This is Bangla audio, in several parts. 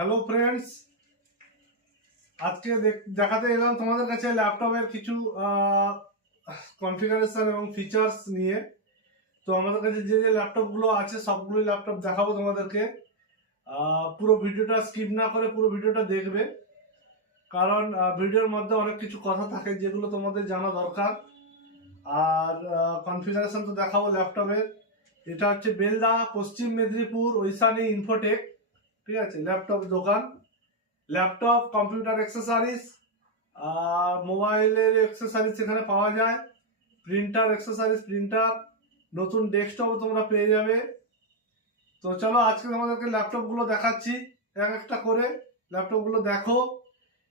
হ্যালো ফ্রেন্ডস, আজকে দেখাতে এলাম তোমাদের কাছে ল্যাপটপের কিছু কনফিগারেশন এবং ফিচার্স নিয়ে। তো আমাদের কাছে যে যে ল্যাপটপগুলো আছে সবগুলোই ল্যাপটপ দেখাবো তোমাদেরকে। পুরো ভিডিওটা স্কিপ না করে পুরো ভিডিওটা দেখবে, কারণ ভিডিওর মধ্যে অনেক কিছু কথা থাকে যেগুলো তোমাদের জানা দরকার। আর কনফিগারেশন তো দেখাবো ল্যাপটপের। এটা হচ্ছে বেলদা, পশ্চিম মেদিনীপুর, ঐশানী ইনফোটেক, ঠিক আছে, ল্যাপটপ দোকান। ল্যাপটপ, কম্পিউটার অ্যাক্সেসরিজ, মোবাইলের অ্যাক্সেসরিজ এখানে পাওয়া যায়। প্রিন্টার অ্যাক্সেসরিজ, প্রিন্টার, নতুন ডেস্কটপও তোমরা পেয়ে যাবে। তো চলো আজকে তোমাদেরকে ল্যাপটপগুলো দেখাচ্ছি এক একটা করে। ল্যাপটপগুলো দেখো,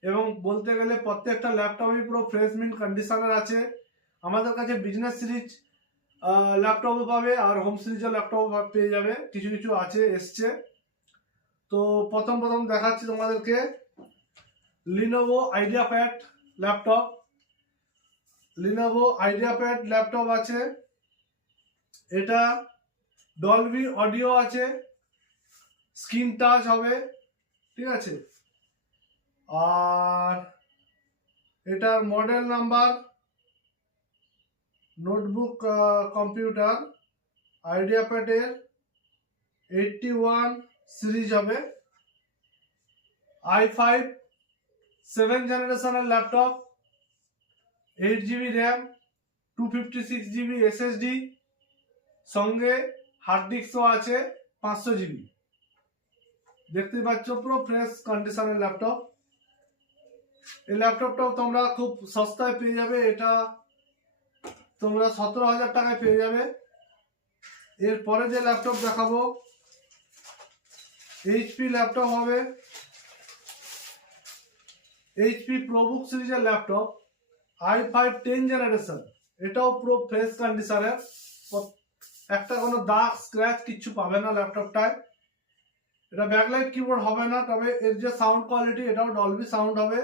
এবং বলতে গেলে প্রত্যেকটা ল্যাপটপই পুরো ফ্রেশ মিন্ট কন্ডিশনের আছে। আমাদের কাছে বিজনেস সিরিজ ল্যাপটপও পাবে আর হোম সিরিজের ল্যাপটপও পেয়ে যাবে, কিছু কিছু আছে এসছে। তো প্রথম দেখাচ্ছি তোমাদেরকে Lenovo IdeaPad laptop. Lenovo IdeaPad laptop আছে, এটা ডলবি অডিও আছে, স্ক্রিন টাচ হবে, ঠিক আছে। আর এটার মডেল নাম্বার, নোটবুক কম্পিউটার আইডিয়াপ্যাডের 81 সিরিজ হবে। i5 7 জেনারেশনের laptop, 8 GB RAM, 256 GB SSD, সঙ্গে হার্ড ডিস্কও আছে 500 GB। দেখতেই পাচ্ছ পুরো ফ্রেশ কন্ডিশনের ল্যাপটপ। এই ল্যাপটপটাও তোমরা খুব সস্তায় পেয়ে যাবে, এটা তোমরা 17,000 টাকায় পেয়ে যাবে। এরপরে যে ল্যাপটপ দেখাবো এইচপি ল্যাপটপ হবে, এইচপি প্রোবুক সিরিজের ল্যাপটপ, i5 10 জেনারেশন। এটাও পুরো ফ্রেশ কন্ডিশনের, একটা কোনো দাগ স্ক্র্যাচ কিচ্ছু পাবে না ল্যাপটপটায়। এটা ব্যাকলাইট কিবোর্ড হবে না, তবে এর যে সাউন্ড কোয়ালিটি এটাও ডলবি সাউন্ড হবে।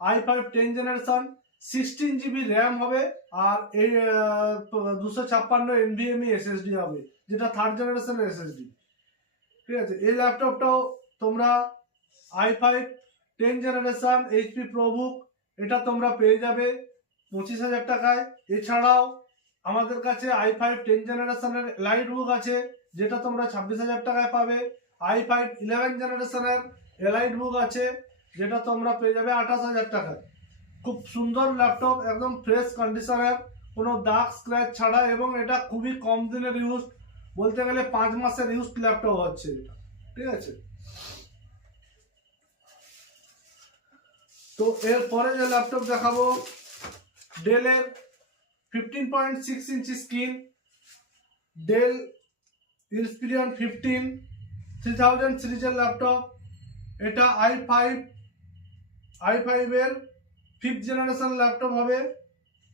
i5 10 জেনারেশন, 16 GB র্যাম হবে, আর এই 256 NVMe SSD হবে, যেটা থার্ড জেনারেশনের SSD, ঠিক আছে। এই ল্যাপটপটাও তোমরা i5 10 জেনারেশন এইচপি প্রোবুক, এটা তোমরা পেয়ে যাবে 25,000 টাকায়। এছাড়াও আমাদের কাছে i5 10 জেনারেশনের লাইট বুক আছে, যেটা তোমরা 26,000 টাকায় পাবে। i5 11 জেনারেশনের এলাইট বুক আছে, যেটা তোমরা পেয়ে যাবে 28,000 টাকায়। খুব সুন্দর ল্যাপটপ, একদম ফ্রেশ কন্ডিশনের, কোনো দাগ স্ক্র্যাচ ছাড়া, এবং এটা খুবই কম দিনের ইউজ, বলতে গেলে 5 মাসের ইউজ ল্যাপটপ হচ্ছে এটা, ঠিক আছে। তো এরপরে যে ল্যাপটপ দেখাবো ডেলের 15.6 ইঞ্চি স্ক্রিন, ডেল ইন্সপিরিয়ন 15 3000 সিরিজের ল্যাপটপ। এটা i5 এর 5th জেনারেশন ল্যাপটপ হবে,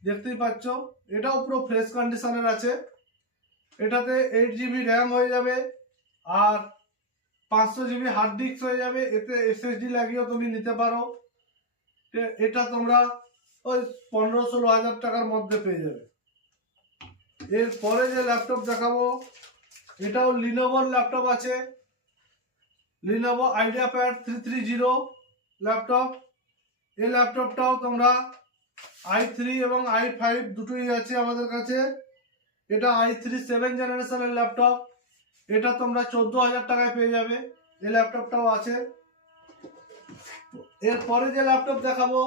দেখতেই পাচ্ছ। এটাও পুরো ফ্রেশ কন্ডিশনের আছে। এটাতে 8 GB র্যাম হয়ে যাবে, আর 500 GB হার্ড ডিস্ক হয়ে যাবে। এতে SSD লাগিয়েও তুমি নিতে পারো। এটা তোমরা ওই 15-16 হাজার টাকার মধ্যে পেয়ে যাবে। এরপরে যে ল্যাপটপ দেখাবো এটাও লিনোভোর ল্যাপটপ আছে, লিনোভো আইডিয়াপ্যাড 330 ল্যাপটপ। এই ল্যাপটপটাও তোমরা i3 এবং i5 দুটোই আছে আমাদের কাছে। এটা i3 7 জেনারেশনের ল্যাপটপ, এটা তোমরা 14,000 টাকায় পেয়ে যাবে। এই ল্যাপটপটাও আছে। এরপরে যে ল্যাপটপ দেখাবো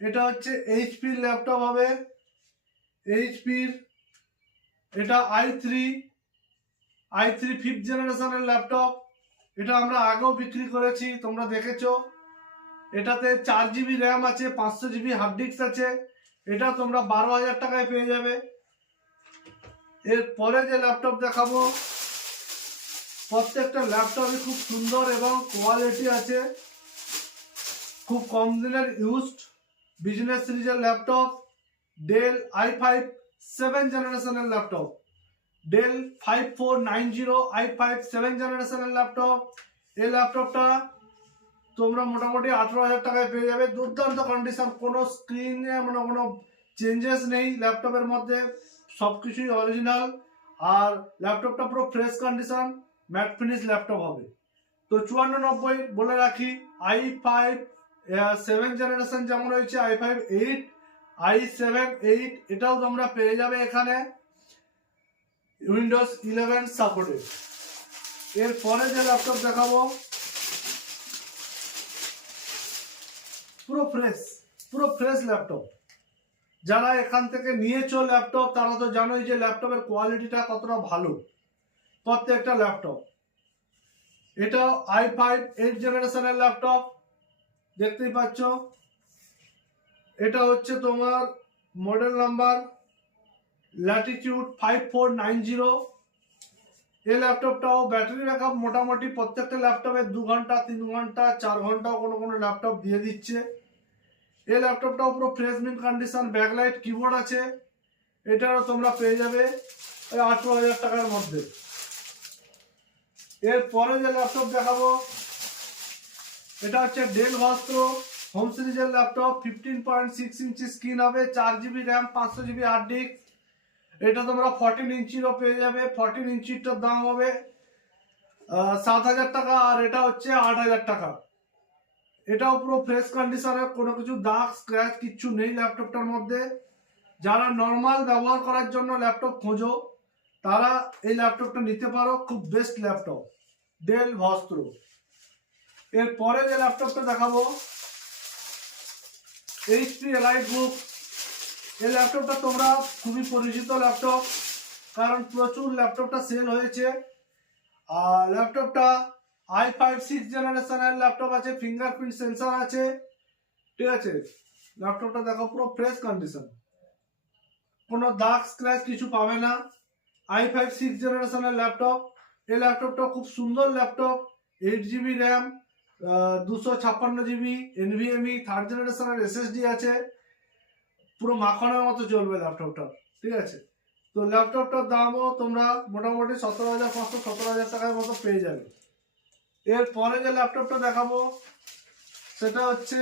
এটা হচ্ছে এইচপির ল্যাপটপ হবে, এইচপির এটা i3 5th জেনারেশনের ল্যাপটপ। এটা আমরা আগেও বিক্রি করেছি, তোমরা দেখেছো। এটাতে 4 GB র্যাম আছে, 500 GB হার্ড ডিস্ক আছে। এটা তোমরা 12,000 টাকায় পেয়ে যাবে। এরপরে যে ল্যাপটপ দেখাবো প্রত্যেকটা ল্যাপটপই খুব সুন্দর এবং কোয়ালিটি আছে, খুব কম দিনের ইউজড বিজনেস সিরিজের ল্যাপটপ। ডেল i5 7 জেনারেশনের ল্যাপটপ, ডেল 5490 i5 7 জেনারেশনের ল্যাপটপ। এই ল্যাপটপটা তোমরা মোটামুটি 18,000 টাকায় পেয়ে যাবে। দুর্দান্ত কন্ডিশন, কোনো স্ক্রিনে কোনো চেঞ্জেস নেই ল্যাপটপের মধ্যে, সব কিছুই অরিজিনাল। আর ল্যাপটপটা পুরো fresh condition, mat finish laptop হবে। তো 5490 বলে রাখি, i5 7 জেনারেশন যেমন হয়েছে, i5 8, i7 8 এটাও তোমরা পেয়ে যাবে এখানে উইন্ডোজ 11 সাপোর্টে। এরপরে যে ল্যাপটপ দেখাবো পুরো ফ্রেশ ল্যাপটপ। যারা এখান থেকে নিয়েছো ল্যাপটপ তারা তো জানোই যে ল্যাপটপের কোয়ালিটিটা কতটা ভালো প্রত্যেকটা ল্যাপটপ। এটা i5 8 জেনারেশনের ল্যাপটপ দেখতেই পাচ্ছ। এটা হচ্ছে তোমার মডেল নাম্বার ল্যাটিটিউড 5490। এই ল্যাপটপটাও ব্যাটারি ব্যাকআপ মোটামুটি প্রত্যেকটা ল্যাপটপে 2 ঘন্টা 3 ঘন্টা 4 ঘন্টাও কোনো ল্যাপটপ দিয়ে দিচ্ছে। এই ল্যাপটপটাও পুরো fresh mint condition, backlight keyboard আছে। এটাও তোমরা পেয়ে যাবে 18,000 টাকার মধ্যে। এরপরে যে ল্যাপটপ দেখাবো এটা হচ্ছে ডেল ভাস্ত্র হোম সিরিজের ল্যাপটপ। 15.6 ইঞ্চি স্ক্রিন হবে, 4GB RAM, 500GB hard disk. এটা তোমরা 14 ইঞ্চিরও পেয়ে যাবে। 14 ইঞ্চিটার দাম হবে 7,000 টাকা, আর এটা হচ্ছে 8,000 টাকা। এটাও পুরো ফ্রেশ কন্ডিশনের, কোনো কিছু দাগ স্ক্র্যাচ কিচ্ছু নেই ল্যাপটপটার মধ্যে। যারা নর্মাল ব্যবহার করার জন্য ল্যাপটপ খোঁজো তারা এই ল্যাপটপটা নিতে পারো, খুব বেস্ট ল্যাপটপ ডেল ভাস্ত্র। এরপরে যে ল্যাপটপটা দেখাবো HP EliteBook। এই ল্যাপটপটা তোমরা খুবই পরিচিত ল্যাপটপ, কারণ প্রচুর ল্যাপটপটা সেল হয়েছে। আর ল্যাপটপটা i5 6 জেনারেশনের ল্যাপটপ আছে, ফিঙ্গারপ্রিন্ট সেন্সর আছে, ঠিক আছে। ল্যাপটপটা দেখো পুরো ফ্রেশ কন্ডিশন, কোনো দাগ স্ক্র্যাচ কিছু পাবে না। i5 6 জেনারেশনের ল্যাপটপ। এই ল্যাপটপটা খুব সুন্দর laptop. 8GB RAM, 256GB NVMe, 3rd জেনারেশনের SSD আছে। পুরো মাখনের মতো চলবে ল্যাপটপটা, ঠিক আছে। তো ল্যাপটপটার দামও তোমরা মোটামুটি 17,500 17,000 টাকার মতো পেয়ে যাবে। এরপরে যে ল্যাপটপটা দেখাবো সেটা হচ্ছে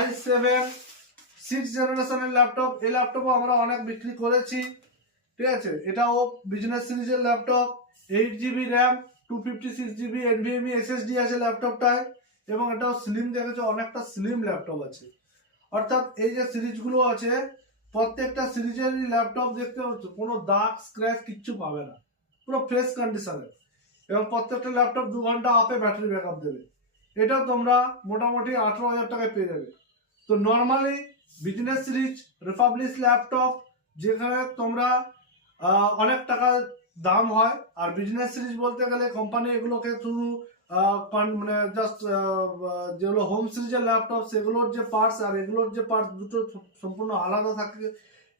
i7 6 জেনারেশনের ল্যাপটপ। এই ল্যাপটপও আমরা অনেক বিক্রি করেছি, ঠিক আছে। এটাও বিজনেস সিরিজের laptop. 8GB RAM, 256GB NVMe SSD আছে ল্যাপটপটায়, এবং এটাও স্লিম, দেখেছো অনেকটা স্লিম ল্যাপটপ আছে। অর্থাৎ এই যে সিরিজগুলো আছে প্রত্যেকটা সিরিজেরই ল্যাপটপ দেখতে পাচ্ছ কোনো দাগ স্ক্র্যাচ কিচ্ছু পাবে না, পুরো ফ্রেশ কন্ডিশনে। এবং প্রত্যেকটা ল্যাপটপ 2 ঘন্টা আপে ব্যাটারি ব্যাকআপ দেবে। এটাও তোমরা মোটামুটি 18,000 টাকায় পেয়ে যাবে। তো normally business series Republic laptop যেখানে তোমরা অনেক টাকা দাম হয়, আর বিজনেস সিরিজ বলতে গেলে কোম্পানি এগুলোকে শুধু মানে জাস্ট যেগুলো হোম সিরিজের ল্যাপটপ সেগুলোর যে পার্টস আর এগুলোর যে পার্টস দুটো সম্পূর্ণ আলাদা থাকে।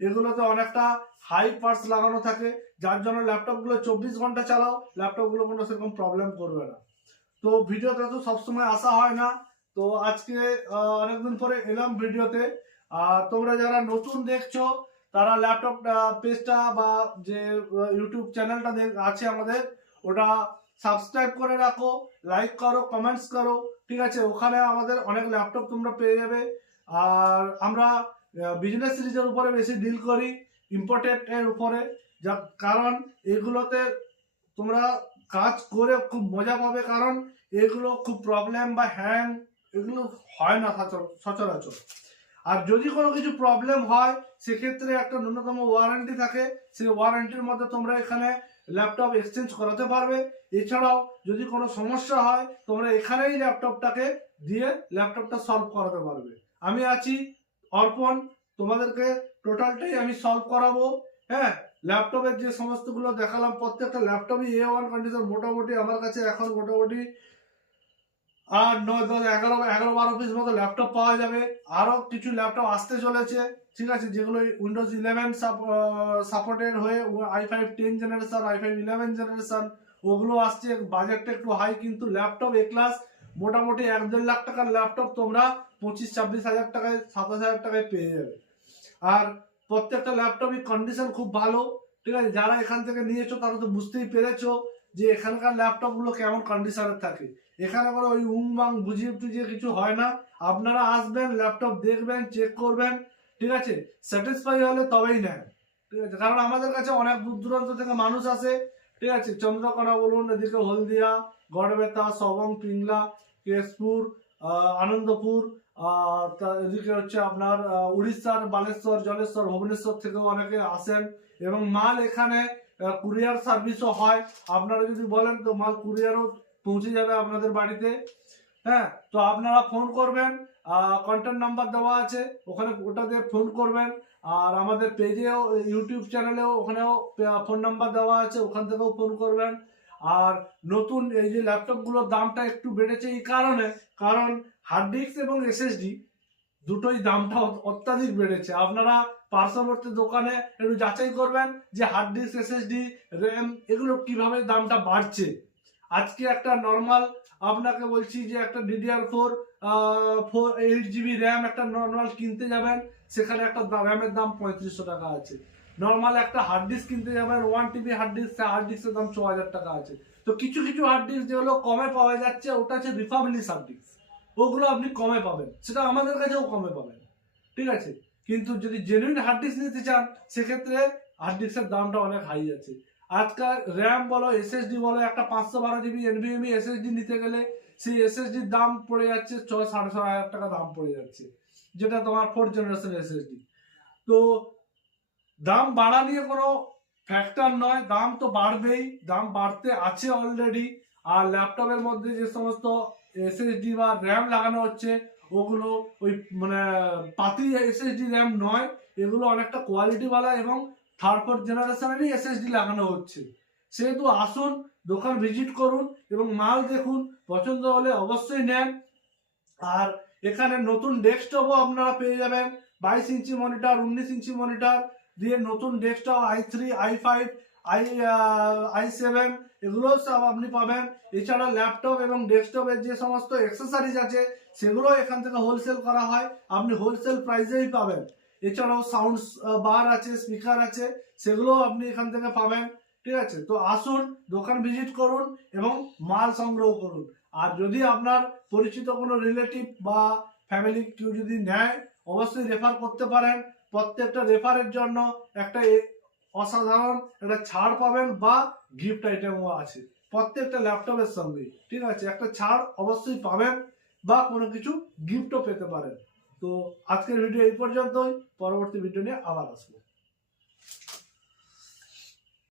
এগুলোতে অনেকটা হাই পার্টস লাগানো থাকে, যার জন্য ল্যাপটপগুলো 24 ঘন্টা চালাও ল্যাপটপগুলো কোনো সেরকম প্রবলেম করবে না। তো ভিডিওতে তো সবসময় আসা হয় না, তো আজকে অনেকদিন পরে এলাম ভিডিওতে। তোমরা যারা নতুন দেখছো তারা ল্যাপটপ পেজটা বা যে ইউটিউব চ্যানেলটা আছে আমাদের ওটা সাবস্ক্রাইব করে রাখো, লাইক করো, কমেন্টস করো, ঠিক আছে। ওখানে আমাদের অনেক ল্যাপটপ তোমরা পেয়ে যাবে। আর আমরা বিজনেস সিরিজের উপরে বেশি ডিল করি, ইম্পোর্টেড এর উপরে, যা কারণ এগুলোতে তোমরা কাজ করে খুব মজা পাবে, কারণ এগুলো খুব প্রবলেম বা হ্যাং এগুলো হয় না সচরাচর। আর যদি কোনো কিছু প্রবলেম হয় সেক্ষেত্রে একটা ন্যূনতম ওয়ারেন্টি থাকে, সেই ওয়ারেন্টির মধ্যে তোমরা এখানে ল্যাপটপ এক্সচেঞ্জ করাতে পারবে। এছাড়াও যদি কোনো সমস্যা হয় তোমরা এখানেই ল্যাপটপটাকে দিয়ে ল্যাপটপটা সলভ করাতে পারবে। আমি আছি অর্পণ, তোমাদেরকে টোটালটাই আমি সলভ করাবো। হ্যাঁ, ল্যাপটপের যে সমস্তগুলো দেখালাম প্রত্যেকটা ল্যাপটপই A1 কন্ডিশন। মোটামুটি আমার কাছে এখন মোটামুটি 8 9 10 11 12 পিস মতো ল্যাপটপ পাওয়া যাবে। আরো কিছু ল্যাপটপ আসতে চলেছে, ঠিক আছে, যেগুলো উইন্ডোজ 11 সাপোর্টেড হয়ে i5 10 জেনারেশন, i5 11 জেনারেশন ওগুলো আসছে। বাজেটটা একটু হাই, কিন্তু ল্যাপটপ এ ক্লাস মোটামুটি 1-1.5 লাখ টাকার ল্যাপটপ তোমরা 25-26 হাজার টাকায় 27 হাজার টাকায় পেয়ে যাবে। আর প্রত্যেকটা ল্যাপটপই কন্ডিশন খুব ভালো, ঠিক আছে। যারা এখান থেকে নিয়েছো তারা তো বুঝতেই পেরেছো যে এখানকার ল্যাপটপ গুলো কেমন কন্ডিশনে থাকে। এখানে কোনো ওই উংবাং বুঝিয়ে টুঝিয়ে কিছু হয় না। আপনারা আসবেন, ল্যাপটপ দেখবেন, চেক করবেন, ঠিক আছে। স্যাটিসফাই হলে তবেই নেন, ঠিক আছে। কারণ আমাদের কাছে অনেক দূর দূরান্ত থেকে মানুষ আসে, ঠিক আছে, চন্দ্রকোনা বলুন, এদিকে হলদিয়া, গড়বেতা, সবং, পিংলা, কেশপুর, আনন্দপুর, এদিকে হচ্ছে আপনার উড়িষ্যার বালেশ্বর, জলেশ্বর, ভুবনেশ্বর থেকেও অনেকে আসেন এবং মাল এখানে কুরিয়ার সার্ভিসও হয়। আপনারা যদি বলেন তো মাল কুরিয়ারও পৌঁছে যাবে আপনাদের বাড়িতে। হ্যাঁ, তো আপনারা ফোন করবেন, কন্ট্যাক্ট নাম্বার দেওয়া আছে, ওখানে ওটা দিয়ে ফোন করবেন। আর আমাদের পেজেও, ইউটিউব চ্যানেলেও ওখানেও ফোন নাম্বার দেওয়া আছে, ওখান থেকেও ফোন করবেন। আর নতুন এই যে ল্যাপটপগুলোর দামটা একটু বেড়েছে এই কারণে, কারণ হার্ড ডিস্ক এবং এসএসডি দুটোই দামটা অত্যাধিক বেড়েছে। আপনারা পার্শ্ববর্তী দোকানে একটু যাচাই করবেন যে হার্ড ডিস্ক, এসএসডি, র্যাম এগুলো কিভাবে দামটা বাড়ছে। আজকে একটা নর্মাল আপনাকে বলছি যে একটা DDR4 8GB র্যাম একটা নর্মাল কিনতে যাবেন, সেখানে একটা র্যামের দাম 3500 টাকা আছে। নর্মাল একটা হার্ড ডিস্ক কিনতে যাবেন 1TB হার্ড ডিস্কের দাম 6000 টাকা আছে। তো কিছু কিছু হার্ড ডিস্ক যেগুলো কমে পাওয়া যাচ্ছে ওটা হচ্ছে রিফাবলিশ হার্ড ডিস্ক, ওগুলো আপনি কমে পাবেন, সেটা আমাদের কাছেও কমে পাবেন। ঠিক আছে, কিন্তু যদি জেনুইন হার্ড ডিস্ক নিতে চান সেক্ষেত্রে হার্ড ডিস্কের দামটা অনেক হাই আছে। আজকাল র্যাম বলো, এসএসডি বলো, একটা 512GB NVMe এসএসডি নিতে গেলে সেই এসএসডির দাম পড়ে যাচ্ছে 6,500 টাকা দাম পড়ে যাচ্ছে, যেটা তোমার 4th জেনারেশন এসএসডি। তো দাম বাড়া নিয়ে কোনো ফ্যাক্টর নয়, দাম তো বাড়বেই, দাম বাড়তে আছে অলরেডি। আর ল্যাপটপের মধ্যে যে সমস্ত এসএসডি বা র্যাম লাগানো হচ্ছে ওগুলো ওই মানে পাতি এসএসডি র্যাম নয়, এগুলো অনেকটা কোয়ালিটিওয়ালা এবং 3rd 4th জেনারেশনেরই এসএসডি লাগানো হচ্ছে। সেহেতু আসুন, দোকান ভিজিট করুন এবং মাল দেখুন, পছন্দ হলে অবশ্যই নেন। আর এখানে নতুন ডেস্কটপও আপনারা পেয়ে যাবেন, 22 ইঞ্চি মনিটর, 19 ইঞ্চি মনিটর দিয়ে নতুন ডেস্কটপ i3, i5, i7 এগুলো সব আপনি পাবেন। এছাড়া ল্যাপটপ এবং ডেস্কটপের যে সমস্ত অ্যাক্সেসরিজ আছে সেগুলো এখান থেকে হোলসেল করা হয়, আপনি হোলসেল প্রাইসেই পাবেন। এছাড়াও সাউন্ড বার আছে, স্পিকার আছে, সেগুলো আপনি এখান থেকে পাবেন। ঠিক আছে, তো আসুন, দোকান ভিজিট করুন এবং মাল সংগ্রহ করুন। আর যদি আপনার পরিচিত কোনো রিলেটিভ বা ফ্যামিলি কেউ যদি নেয় অবশ্যই রেফার করতে পারেন। প্রত্যেকটা রেফারের জন্য একটা অসাধারণ একটা ছাড় পাবেন বা গিফট আইটেমও আছে প্রত্যেকটা ল্যাপটপের সঙ্গে। ঠিক আছে, একটা ছাড় অবশ্যই পাবেন বা কোনো কিছু গিফটও পেতে পারেন। তো আজকের ভিডিও এই পর্যন্তই, পরবর্তী ভিডিও নিয়ে আবার আসবো।